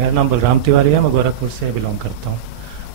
मेरा नाम बलराम तिवारी है, मैं गोरखपुर से बिलोंग करता हूँ।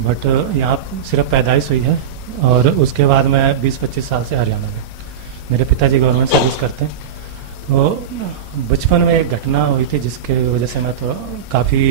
बट यहाँ सिर्फ पैदाइश हुई है और उसके बाद मैं 20-25 साल से हरियाणा में। मेरे पिताजी गवर्नमेंट सर्विस करते हैं। तो बचपन में एक घटना हुई थी जिसके वजह से मैं तो काफ़ी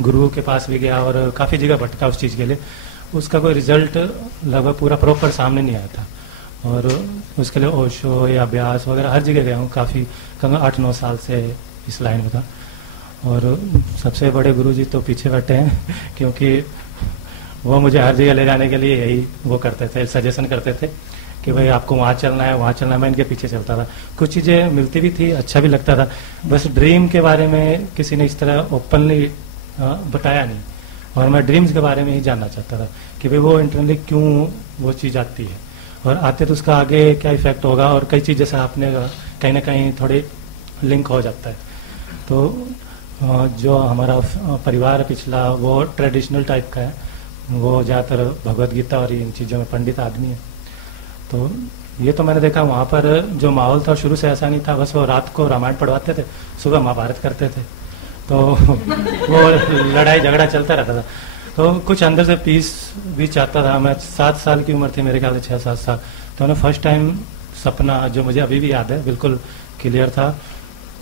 गुरुओं के पास भी गया और काफ़ी जगह भटका उस चीज़ के लिए। उसका कोई रिजल्ट लगभग पूरा प्रॉपर सामने नहीं आया था और उसके लिए ओशो या अभ्यास वगैरह हर जगह गया हूँ। काफ़ी कम 8-9 साल से इस लाइन में था। और सबसे बड़े गुरु जी तो पीछे बैठे हैं क्योंकि वो मुझे हर जगह ले जाने के लिए यही वो करते थे, सजेशन करते थे कि भाई आपको वहाँ चलना है, वहाँ चलना है। मैं इनके पीछे चलता था। कुछ चीज़ें मिलती भी थी, अच्छा भी लगता था। बस ड्रीम के बारे में किसी ने इस तरह ओपनली बताया नहीं और मैं ड्रीम्स के बारे में ही जानना चाहता था कि भाई वो इंटरनली क्यों वो चीज़ आती है और आते तो उसका आगे क्या इफेक्ट होगा। और कई चीज़ जैसे आपने कहीं ना कहीं थोड़े लिंक हो जाता है। तो जो हमारा परिवार है पिछला वो ट्रेडिशनल टाइप का है, वो ज़्यादातर भगवत गीता और इन चीज़ों में पंडित आदमी है। तो ये तो मैंने देखा वहाँ पर जो माहौल था शुरू से ऐसा नहीं था। बस वो रात को रामायण पढ़वाते थे, सुबह महाभारत करते थे, तो वो लड़ाई झगड़ा चलता रहता था। तो कुछ अंदर से पीस भी चाहता था। मैं 7 साल की उम्र थी मेरे ख्याल से, 6-7 साल। तो मैंने फर्स्ट टाइम सपना जो मुझे अभी भी याद है, बिल्कुल क्लियर था।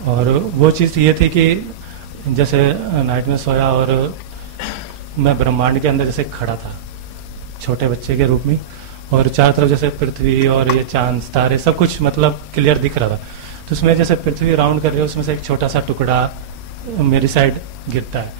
और वो चीज़ ये थी कि जैसे नाइट में सोया और मैं ब्रह्मांड के अंदर जैसे खड़ा था छोटे बच्चे के रूप में और चारों तरफ जैसे पृथ्वी और ये चांद तारे सब कुछ मतलब क्लियर दिख रहा था। तो उसमें जैसे पृथ्वी राउंड कर रही है, उसमें से एक छोटा सा टुकड़ा मेरी साइड गिरता है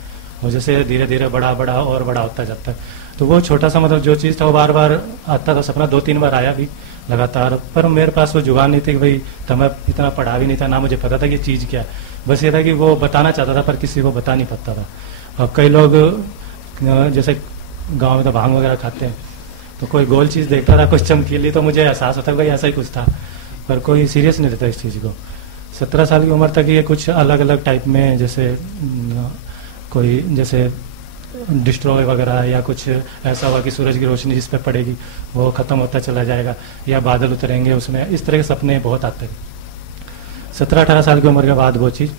और जैसे धीरे धीरे बड़ा बड़ा और बड़ा होता जाता है। तो वो छोटा सा मतलब जो चीज़ था वो बार बार आता था। सपना 2-3 बार आया भी लगातार, पर मेरे पास वो जुगान नहीं थी कि भाई तो मैं इतना पढ़ा भी नहीं था, ना मुझे पता था कि चीज़ क्या है। बस ये था कि वो बताना चाहता था पर किसी को बता नहीं पाता था। अब कई लोग जैसे गांव में तो भांग वगैरह खाते हैं, तो कोई गोल चीज़ देखता था कुछ चमकीली, तो मुझे एहसास होता भाई ऐसा ही कुछ था, पर कोई सीरियस नहीं लेता इस चीज़ को। 17 साल की उम्र तक ये कुछ अलग अलग टाइप में जैसे कोई जैसे डिस्ट्रॉय वगैरह या कुछ ऐसा हुआ कि सूरज की रोशनी जिस पे पड़ेगी वो खत्म होता चला जाएगा या बादल उतरेंगे उसमें, इस तरह के सपने बहुत आते हैं। 17-18 साल की उम्र के बाद वो चीज़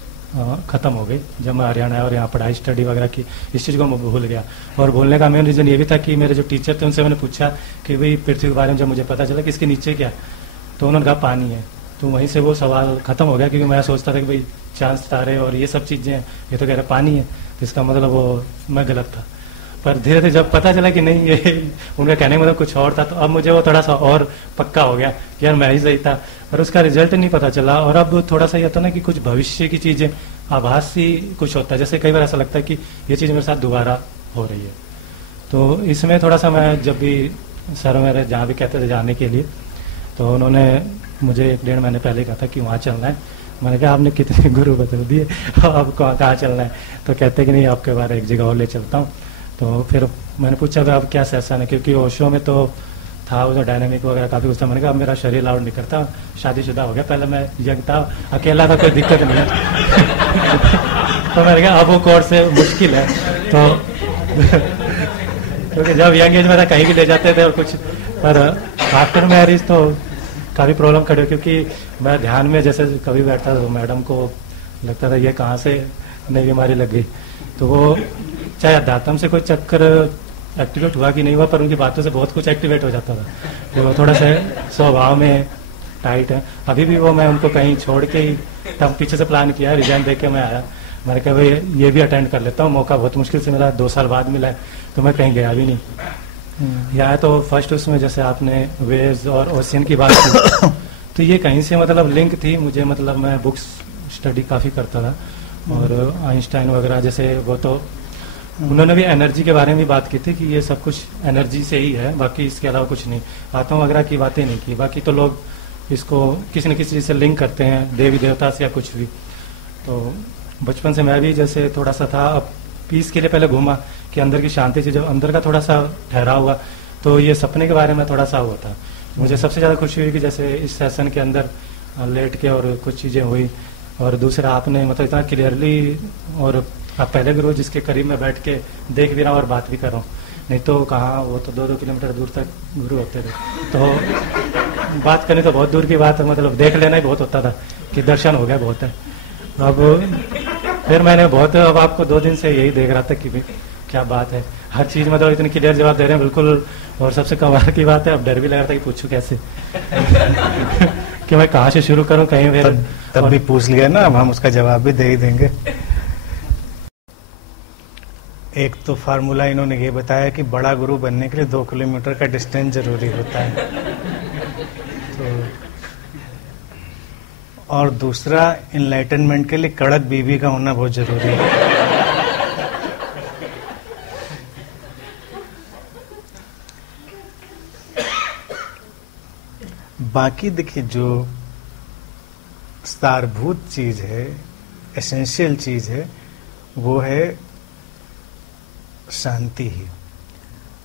ख़त्म हो गई जब मैं हरियाणा आया और यहाँ पढ़ाई स्टडी वगैरह की। इस चीज़ को मैं भूल गया और भूलने का मेन रीज़न ये भी था कि मेरे जो टीचर थे उनसे मैंने पूछा कि भाई पृथ्वी के बारे में जब मुझे पता चला कि इसके नीचे क्या, तो उन्होंने कहा पानी है। तो वहीं से वो सवाल ख़त्म हो गया क्योंकि मैं सोचता था कि भाई चांद तारे और ये सब चीज़ें, ये तो कह रहे पानी है, तो इसका मतलब वो मैं गलत था। पर धीरे धीरे जब पता चला कि नहीं ये उनका कहने का मतलब कुछ और था, तो अब मुझे वो थोड़ा सा और पक्का हो गया कि यार मैं ही सही था। पर उसका रिजल्ट नहीं पता चला और अब थोड़ा सा ये होता ना कि कुछ भविष्य की चीज़ें आभासी कुछ होता है। जैसे कई बार ऐसा लगता है कि ये चीज़ मेरे साथ दोबारा हो रही है। तो इसमें थोड़ा सा मैं जब भी सर मेरे जहाँ भी कहते थे जाने के लिए, तो उन्होंने मुझे 1-1.5 महीने पहले कहा था कि वहाँ चलना है। मैंने कहा आपने कितने गुरु बदल दिए, अब कहाँ चलना है? तो कहते कि नहीं आपके बारे एक जगह और ले चलता हूँ। तो फिर मैंने पूछा अब क्या सेशन है, क्योंकि ओशो में तो था वो डायनामिक वगैरह काफ़ी कुछ था। मैंने कहा अब मेरा शरीर अलाउड नहीं करता, शादीशुदा हो गया, पहले मैं यंग था, अकेला था, कोई दिक्कत नहीं है। तो मैंने कहा अब वो कोर्स से मुश्किल है, तो क्योंकि जब यंग एज में था कहीं भी ले जाते थे और कुछ, पर आफ्टर मैरिज तो काफ़ी प्रॉब्लम खड़ी, क्योंकि मैं ध्यान में जैसे कभी बैठता था तो मैडम को लगता था ये कहाँ से नई बीमारी लग गई। तो वो चाहे अध्यात्म से कोई चक्कर एक्टिवेट हुआ कि नहीं हुआ, पर उनकी बातों से बहुत कुछ एक्टिवेट हो जाता था। तो वो थोड़ा सा स्वभाव में टाइट है। अभी भी वो मैं उनको कहीं छोड़ के ही तब पीछे से प्लान किया, रिजाइन दे के मैं आया। मैंने कहा भाई ये भी अटेंड कर लेता हूँ, मौका बहुत मुश्किल से मिला, 2 साल बाद मिला है, तो मैं कहीं गया भी नहीं। यहाँ तो फर्स्ट उसमें जैसे आपने वेव्स और ओशियन की बात की, तो ये कहीं से मतलब लिंक थी मुझे। मतलब मैं बुक्स स्टडी काफ़ी करता था और आइंस्टाइन वगैरह जैसे वो तो उन्होंने भी एनर्जी के बारे में भी बात की थी कि ये सब कुछ एनर्जी से ही है, बाकी इसके अलावा कुछ नहीं। आत्मा वगैरह की बातें नहीं की, बाकी तो लोग इसको किसी न किसी चीज़ से लिंक करते हैं, देवी देवता से या कुछ भी। तो बचपन से मैं भी जैसे थोड़ा सा था, अब पीस के लिए पहले घूमा कि अंदर की शांति से, जब अंदर का थोड़ा सा ठहराव हुआ तो ये सपने के बारे में थोड़ा सा हुआ था। मुझे सबसे ज़्यादा खुशी हुई कि जैसे इस सेशन के अंदर लेट के और कुछ चीज़ें हुई, और दूसरा आपने मतलब इतना क्लियरली, और आप पहले गुरु जिसके करीब में बैठ के देख भी रहा हूँ और बात भी कर रहा हूँ, नहीं तो कहाँ वो तो 2-2 किलोमीटर दूर तक गुरु होते थे, तो बात करनी तो बहुत दूर की बात है, मतलब देख लेना ही बहुत होता था कि दर्शन हो गया बहुत है। अब फिर मैंने बहुत, अब आपको 2 दिन से यही देख रहा था कि भी क्या बात है, हर चीज में तो इतनी क्लियर जवाब दे रहे हैं बिल्कुल। और सबसे कमाल की बात है, अब डर भी लग रहा था कि पूछूं कैसे कि मैं कहाँ से शुरू करूं, कहीं फिर तब भी पूछ लिया ना, अब हम उसका जवाब भी दे ही देंगे। एक तो फार्मूला इन्होंने ये बताया कि बड़ा गुरु बनने के लिए 2 किलोमीटर का डिस्टेंस जरूरी होता है, तो और दूसरा इनलाइटनमेंट के लिए कड़क बीवी का होना बहुत जरूरी है। बाकी देखिए, जो सारभूत चीज है, एसेंशियल चीज है, वो है शांति ही,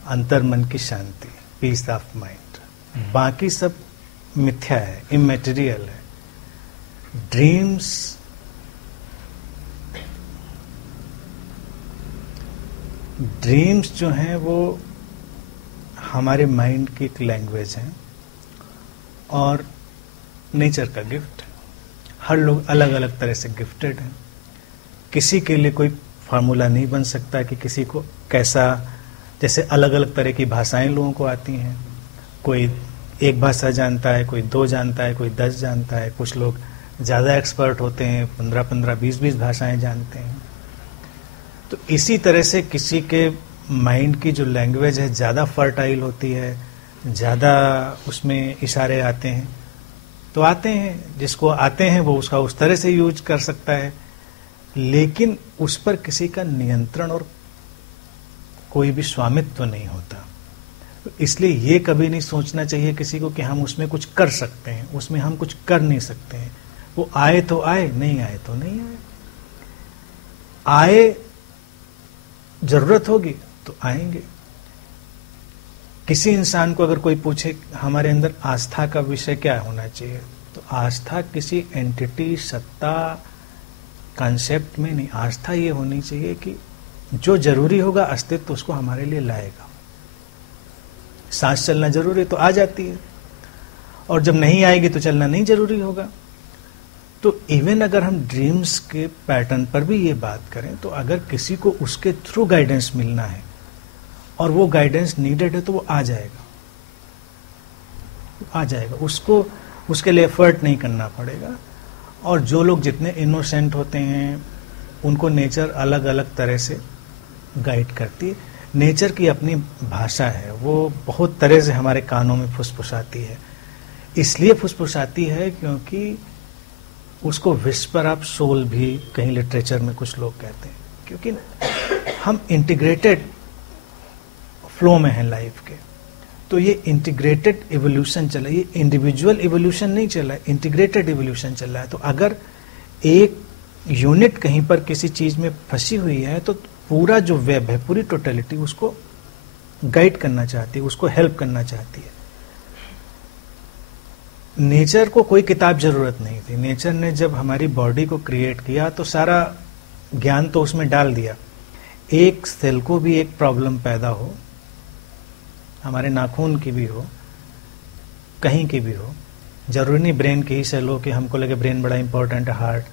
अंतर्मन की शांति, पीस ऑफ माइंड। बाकी सब मिथ्या है, इमेटेरियल है। ड्रीम्स जो हैं वो हमारे माइंड की एक लैंग्वेज है और नेचर का गिफ्ट है। हर लोग अलग अलग तरह से गिफ्टेड हैं। किसी के लिए कोई फार्मूला नहीं बन सकता कि किसी को कैसा, जैसे अलग अलग तरह की भाषाएं लोगों को आती हैं। कोई 1 भाषा जानता है, कोई 2 जानता है, कोई 10 जानता है। कुछ लोग ज़्यादा एक्सपर्ट होते हैं, 15-15, 20-20 भाषाएं जानते हैं। तो इसी तरह से किसी के माइंड की जो लैंग्वेज है ज़्यादा फर्टाइल होती है, ज़्यादा उसमें इशारे आते हैं, तो आते हैं, जिसको आते हैं वो उसका उस तरह से यूज कर सकता है, लेकिन उस पर किसी का नियंत्रण और कोई भी स्वामित्व नहीं होता। तो इसलिए ये कभी नहीं सोचना चाहिए किसी को कि हम उसमें कुछ कर सकते हैं, उसमें हम कुछ कर नहीं सकते हैं। वो आए तो आए, नहीं आए तो नहीं आए। आए, जरूरत होगी तो आएंगे। किसी इंसान को अगर कोई पूछे हमारे अंदर आस्था का विषय क्या होना चाहिए, तो आस्था किसी एंटिटी, सत्ता, कॉन्सेप्ट में नहीं। आस्था ये होनी चाहिए कि जो जरूरी होगा अस्तित्व उसको हमारे लिए लाएगा। सांस चलना जरूरी है तो आ जाती है, और जब नहीं आएगी तो चलना नहीं जरूरी होगा। तो इवन अगर हम ड्रीम्स के पैटर्न पर भी ये बात करें, तो अगर किसी को उसके थ्रू गाइडेंस मिलना है और वो गाइडेंस नीडेड है तो वो आ जाएगा, आ जाएगा। उसको उसके लिए एफर्ट नहीं करना पड़ेगा। और जो लोग जितने इनोसेंट होते हैं उनको नेचर अलग अलग तरह से गाइड करती है। नेचर की अपनी भाषा है, वो बहुत तरह से हमारे कानों में फुसफुसाती है। इसलिए फुसफुसाती है क्योंकि उसको विस्पर ऑफ सोल भी कहीं लिटरेचर में कुछ लोग कहते हैं, क्योंकि हम इंटीग्रेटेड फ्लो में हैं लाइफ के। तो ये इंटीग्रेटेड इवोल्यूशन चला, ये इंडिविजुअल इवोल्यूशन नहीं चला है, इंटीग्रेटेड इवोल्यूशन चल रहा है। तो अगर एक यूनिट कहीं पर किसी चीज में फंसी हुई है तो पूरा जो वेब है, पूरी टोटलिटी उसको गाइड करना चाहती है, उसको हेल्प करना चाहती है। नेचर को कोई किताब जरूरत नहीं थी। नेचर ने जब हमारी बॉडी को क्रिएट किया तो सारा ज्ञान तो उसमें डाल दिया। एक सेल को भी एक प्रॉब्लम पैदा हो, हमारे नाखून की भी हो, कहीं की भी हो, जरूरी नहीं ब्रेन की ही सेल हो कि हमको लगे ब्रेन बड़ा इंपॉर्टेंट है, हार्ट।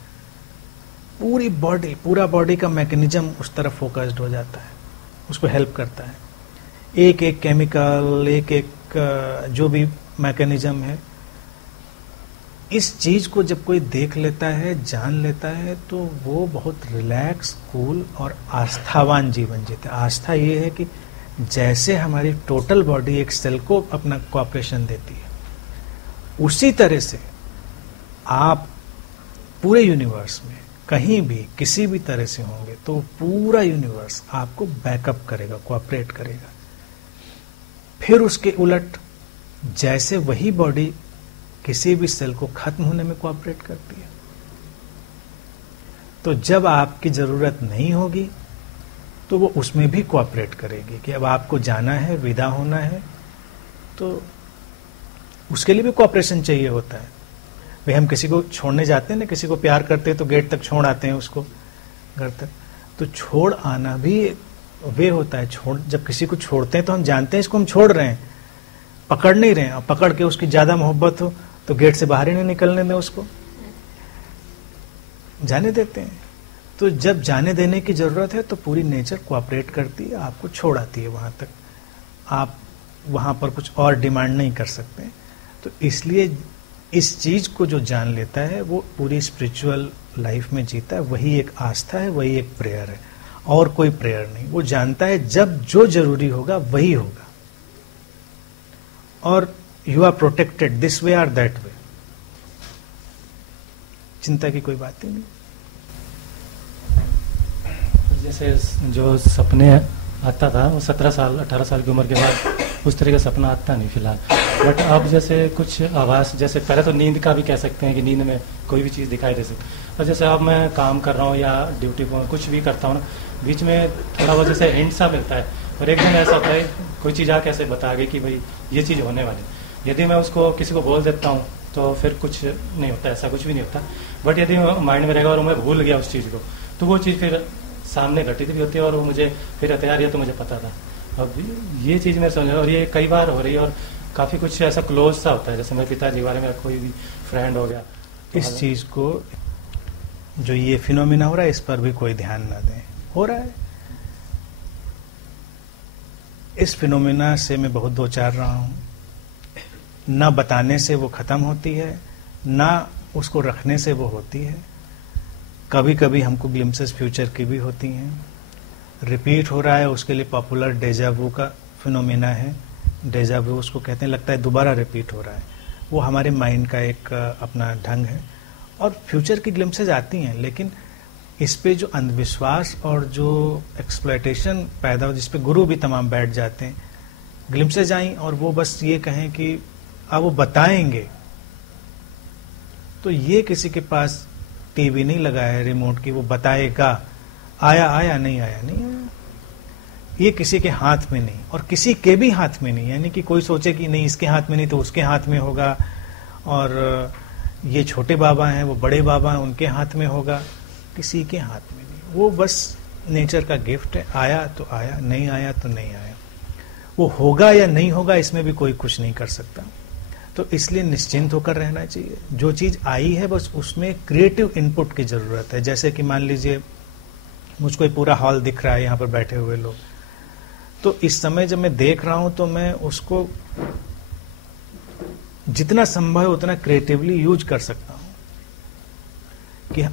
पूरी बॉडी, पूरा बॉडी का मैकेनिज्म उस तरफ फोकस्ड हो जाता है, उसको हेल्प करता है। एक एक केमिकल, एक एक जो भी मैकेनिज्म है, इस चीज को जब कोई देख लेता है, जान लेता है, तो वो बहुत रिलैक्स, कूल और आस्थावान जीवन जीता है। आस्था ये है कि जैसे हमारी टोटल बॉडी एक सेल को अपना कोऑपरेशन देती है, उसी तरह से आप पूरे यूनिवर्स में कहीं भी किसी भी तरह से होंगे तो पूरा यूनिवर्स आपको बैकअप करेगा, कोऑपरेट करेगा। फिर उसके उलट जैसे वही बॉडी किसी भी सेल को खत्म होने में कोऑपरेट करती है, तो जब आपकी जरूरत नहीं होगी तो वो उसमें भी कोऑपरेट करेगी कि अब आपको जाना है, विदा होना है, तो उसके लिए भी कोऑपरेशन चाहिए होता है। भाई हम किसी को छोड़ने जाते हैं ना, किसी को प्यार करते हैं तो गेट तक छोड़ आते हैं उसको, घर तक। तो छोड़ आना भी वे होता है। जब किसी को छोड़ते हैं तो हम जानते हैं इसको हम छोड़ रहे हैं, पकड़ नहीं रहे हैं। और पकड़ के उसकी ज्यादा मोहब्बत हो तो गेट से बाहर ही नहीं निकलने दें, उसको जाने देते हैं। तो जब जाने देने की जरूरत है तो पूरी नेचर कोऑपरेट करती है, आपको छोड़ आती है वहां तक। आप वहां पर कुछ और डिमांड नहीं कर सकते। तो इसलिए इस चीज को जो जान लेता है वो पूरी स्पिरिचुअल लाइफ में जीता है। वही एक आस्था है, वही एक प्रेयर है, और कोई प्रेयर नहीं। वो जानता है जब जो जरूरी होगा वही होगा, और you are protected this way और दैट वे। चिंता की कोई बात ही नहीं। जैसे जो सपने आता था वो 17 साल 18 साल की उम्र के बाद उस तरह का सपना आता नहीं फिलहाल। बट अब जैसे कुछ आवाज़, जैसे पहले तो नींद का भी कह सकते हैं कि नींद में कोई भी चीज़ दिखाई दे सकती, और जैसे अब मैं काम कर रहा हूँ या ड्यूटी पर कुछ भी करता हूँ ना, बीच में थोड़ा बहुत जैसे हिंट सा मिलता है, और एकदम ऐसा होता है कोई चीज़ आके ऐसे बता गई कि भाई ये चीज़ होने वाली है। यदि मैं उसको किसी को बोल देता हूँ तो फिर कुछ नहीं होता, ऐसा कुछ भी नहीं होता। बट यदि माइंड में रहेगा और मैं भूल गया उस चीज़ को, तो वो चीज़ फिर सामने घटित भी होती है, और वो मुझे फिर तैयार है तो मुझे पता था। अब ये चीज़ मेरे समझ, और ये कई बार हो रही है, और काफ़ी कुछ ऐसा क्लोज सा होता है, जैसे मेरे पिताजी के बारे में कोई भी फ्रेंड हो गया। इस चीज़ को, जो ये फिनोमिना हो रहा है, इस पर भी कोई ध्यान ना दें। हो रहा है, इस फिनोमिना से मैं बहुत दो चार रहा हूँ। ना बताने से वो खत्म होती है, ना उसको रखने से वो होती है। कभी कभी हमको ग्लिम्सेस फ्यूचर की भी होती हैं। रिपीट हो रहा है, उसके लिए पॉपुलर डेजावू का फिनोमिना है। डेजावू उसको कहते हैं, लगता है दोबारा रिपीट हो रहा है। वो हमारे माइंड का एक अपना ढंग है। और फ्यूचर की ग्लिम्सेस आती हैं, लेकिन इस पे जो अंधविश्वास और जो एक्सप्लॉयटेशन पैदा हो, जिस पे गुरु भी तमाम बैठ जाते हैं। ग्लिम्सेस आई और वो बस ये कहें कि अब वो बताएंगे, तो ये किसी के पास टीवी नहीं लगा है रिमोट की, वो बताएगा आया आया, नहीं आया नहीं आया। ये किसी के हाथ में नहीं, और किसी के भी हाथ में नहीं। यानी कि कोई सोचे कि नहीं इसके हाथ में नहीं तो उसके हाथ में होगा, और ये छोटे बाबा हैं वो बड़े बाबा हैं उनके हाथ में होगा, किसी के हाथ में नहीं। वो बस नेचर का गिफ्ट है। आया तो आया, नहीं आया तो नहीं आया। वो होगा या नहीं होगा इसमें भी कोई कुछ नहीं कर सकता। तो इसलिए निश्चिंत होकर रहना चाहिए। जो चीज आई है बस उसमें क्रिएटिव इनपुट की जरूरत है। जैसे कि मान लीजिए मुझको पूरा हॉल दिख रहा है, यहाँ पर बैठे हुए लोग, तो इस समय जब मैं देख रहा हूं तो मैं उसको जितना संभव है उतना क्रिएटिवली यूज कर सकता हूं कि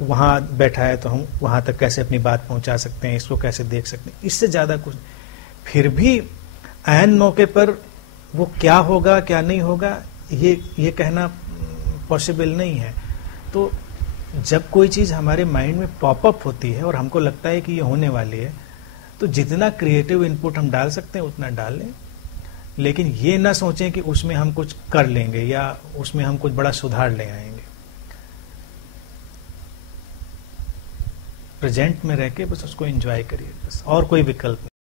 वहां बैठा है तो हम वहां तक कैसे अपनी बात पहुंचा सकते हैं, इसको कैसे देख सकते हैं, इससे ज्यादा कुछ। फिर भी ऐन मौके पर वो क्या होगा क्या नहीं होगा ये कहना पॉसिबल नहीं है। तो जब कोई चीज हमारे माइंड में पॉपअप होती है और हमको लगता है कि ये होने वाली है, तो जितना क्रिएटिव इनपुट हम डाल सकते हैं उतना डाल लें। लेकिन ये ना सोचें कि उसमें हम कुछ कर लेंगे या उसमें हम कुछ बड़ा सुधार ले आएंगे। प्रेजेंट में रह के बस उसको एंजॉय करिए, बस, और कोई विकल्प नहीं।